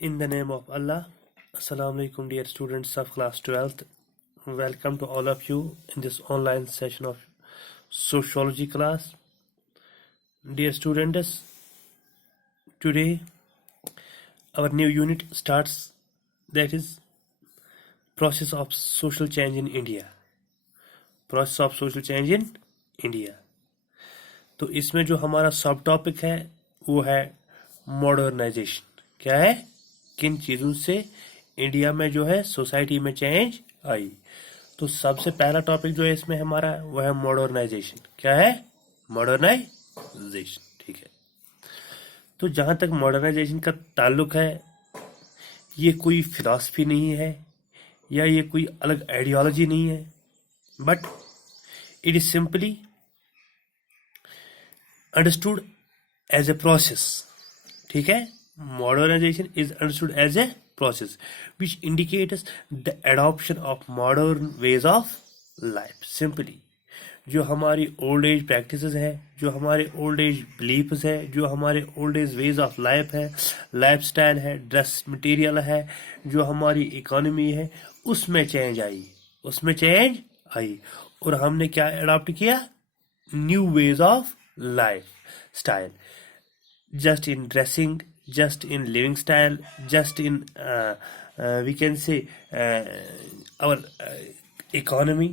In the name of Allah, Assalamu alaikum, dear students of class 12th. Welcome to all of you in this online session of sociology class. Dear students, today our new unit starts, that is process of social change in India. Process of social change in India. तो इसमें जो हमारा सब topic है वो है modernisation. क्या है? किन चीज़ों से इंडिया में जो है सोसाइटी में चेंज आई. तो सबसे पहला टॉपिक जो है इसमें हमारा वो है मॉडर्नाइजेशन. क्या है? मॉडर्नाइजेशन. ठीक है. तो जहाँ तक मॉडर्नाइजेशन का ताल्लुक है, ये कोई फिलॉसफी नहीं है या ये कोई अलग आइडियोलॉजी नहीं है, but it is simply understood as a process. ठीक है. Modernization is understood as a process which indicates the adoption of modern ways of life. Simply जो हमारी ओल्ड एज प्रैक्टिसेस है, जो हमारे ओल्ड एज बिलीफ्स है, जो हमारे old age veg of life है, लाइफ स्टाइल है, ड्रेस मटेरियल है, जो हमारी इकोनॉमी है, उसमें चेंज आई. और हमने क्या अडॉप्ट किया? New ways of lifestyle, just in dressing, just in living style, just in we can say our economy.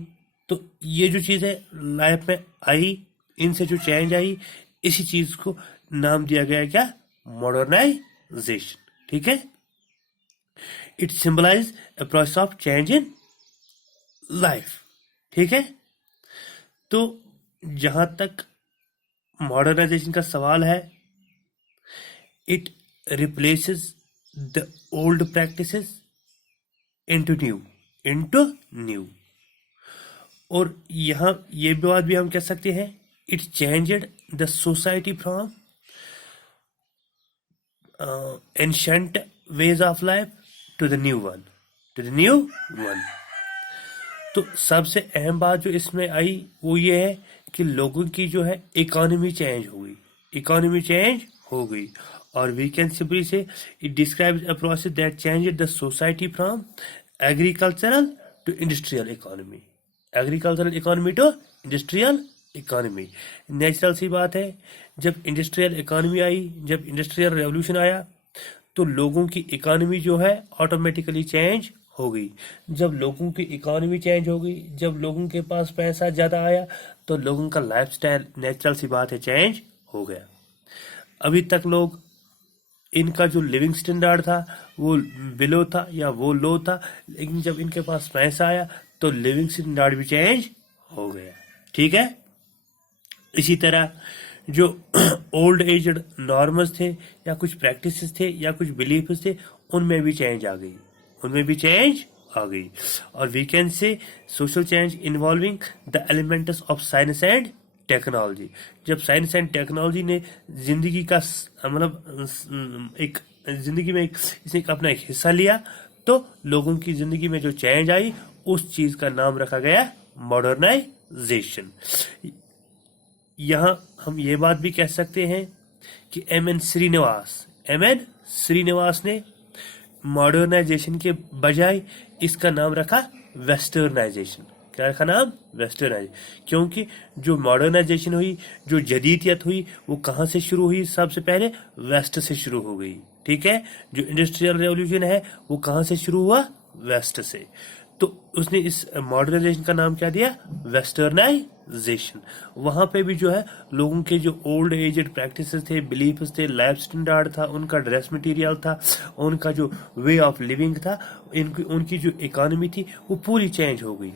तो ये जो चीज़ है लाइफ में आई, इनसे जो चेंज आई, इसी चीज़ को नाम दिया गया क्या? मॉडर्नाइजेशन. ठीक है. It symbolise a process of change in life. ठीक है. तो जहां तक मॉडर्नाइजेशन का सवाल है, it replaces the old practices into new. और यहाँ ये बात भी हम कह सकते हैं, it changed the society from ancient ways of life to the new one. तो सबसे अहम बात जो इसमें आई वो ये है कि लोगों की जो है इकोनॉमी चेंज हो गई. और we can simply say it describes a process that changed the society from agricultural to industrial economy. Natural सी बात है, जब इंडस्ट्रियल इकोनॉमी आई, जब इंडस्ट्रियल रेवोल्यूशन आया, तो लोगों की इकोनॉमी जो है ऑटोमेटिकली चेंज हो गई. जब लोगों की इकोनॉमी चेंज हो गई, जब लोगों के पास पैसा ज़्यादा आया, तो लोगों का लाइफस्टाइल नेचुरल सी बात है चेंज हो गया. अभी तक लोग, इनका जो लिविंग स्टैंडर्ड था वो बिलो था या वो लो था, लेकिन जब इनके पास पैसा आया तो लिविंग स्टैंडर्ड भी चेंज हो गया. ठीक है. इसी तरह जो ओल्ड एजड नॉर्म्स थे या कुछ प्रैक्टिसेस थे या कुछ बिलीफ्स थे, उनमें भी चेंज आ गई. और we can say social change involving the elements of science and technology. जब साइंस एंड टेक्नोलॉजी ने जिंदगी का मतलब एक जिंदगी में इसने अपना एक हिस्सा लिया, तो लोगों की जिंदगी में जो चेंज आई, उस चीज का नाम रखा गया मॉडर्नाइजेशन. यहाँ हम ये बात भी कह सकते हैं कि एम एन श्रीनिवास ने मॉडर्नाइजेशन के बजाय इसका नाम रखा वेस्टर्नाइजेशन. क्या रखा नाम? वेस्टर्नाइजेशन. क्योंकि जो मॉडर्नाइजेशन हुई, जो जदीदियत हुई, वो कहाँ से शुरू हुई? सबसे पहले वेस्ट से शुरू हो गई. ठीक है. जो इंडस्ट्रियल रेवोल्यूशन है वो कहाँ से शुरू हुआ? वेस्ट से. तो उसने इस मॉडर्नाइजेशन का नाम क्या दिया? वेस्टर्नाइजेशन. वहाँ पे भी जो है लोगों के जो ओल्ड एजेड प्रैक्टिसेस थे, बिलीफ्स थे, लाइफ स्टैंडर्ड था, उनका ड्रेस मटेरियल था, उनका जो वे ऑफ लिविंग था, उनकी जो इकोनॉमी थी, वो पूरी चेंज हो गई.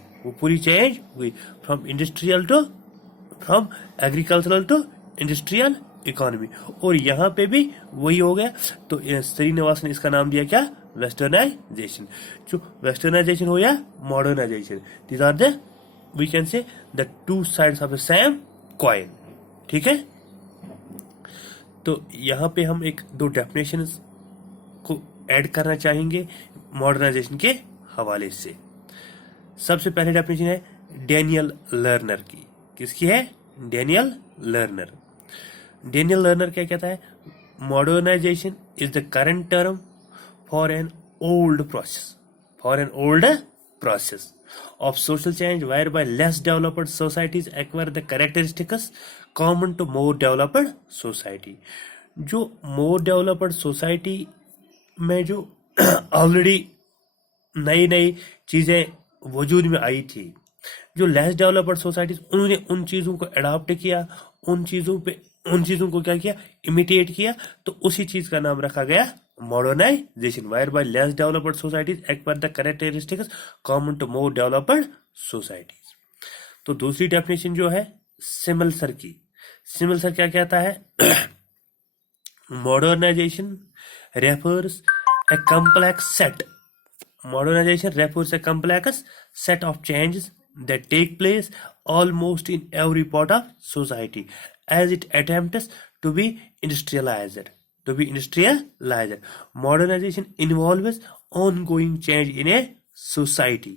From agricultural to industrial economy. और यहाँ पे भी वही हो गया. तो श्रीनिवास ने इसका नाम दिया क्या? वेस्टर्नाइजेशन. जो वेस्टर्नाइजेशन हो या modernisation, these are the we can say the two sides of the same coin. ठीक है. तो यहाँ पे हम एक दो डेफिनेशन को ऐड करना चाहेंगे मॉडर्नाइजेशन के हवाले से. सबसे पहले डेफिनेशन है डैनियल लर्नर की. किसकी है? Daniel Lerner. क्या कहता है? Modernisation is the current term for an old process of social change whereby less developed societies acquire the characteristics common to more developed society. जो more developed society में जो already नई नई चीज़ें वजूद में आई थी, जो लेस डेवलप्ड सोसाइटीज उन्होंने उन चीज़ों को अडॉप्ट किया, उन चीज़ों को क्या किया, इमिटेट किया, तो उसी चीज़ का नाम रखा गया modernisation, whereby less developed societies acquire the characteristics common to more developed societies. तो दूसरी डेफिनेशन जो है सिमल सर क्या कहता है? Modernisation refers a complex set Modernization refers a complex set of changes that take place almost in every part of society as it attempts to be industrialized. Modernization involves ongoing change in a society,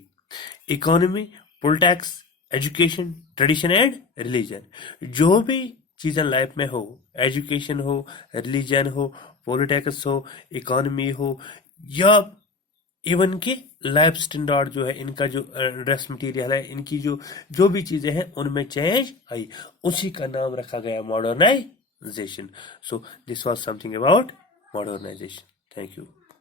economy, politics, education, tradition and religion. जो भी चीज़ें life में हो, education हो, religion हो, politics हो, economy हो, या इवन के लाइफ स्टैंडर्ड जो है, इनका जो ड्रेस मटेरियल है, इनकी जो भी चीज़ें हैं उनमें चेंज आई, उसी का नाम रखा गया modernisation. So this was something about modernisation. Thank you.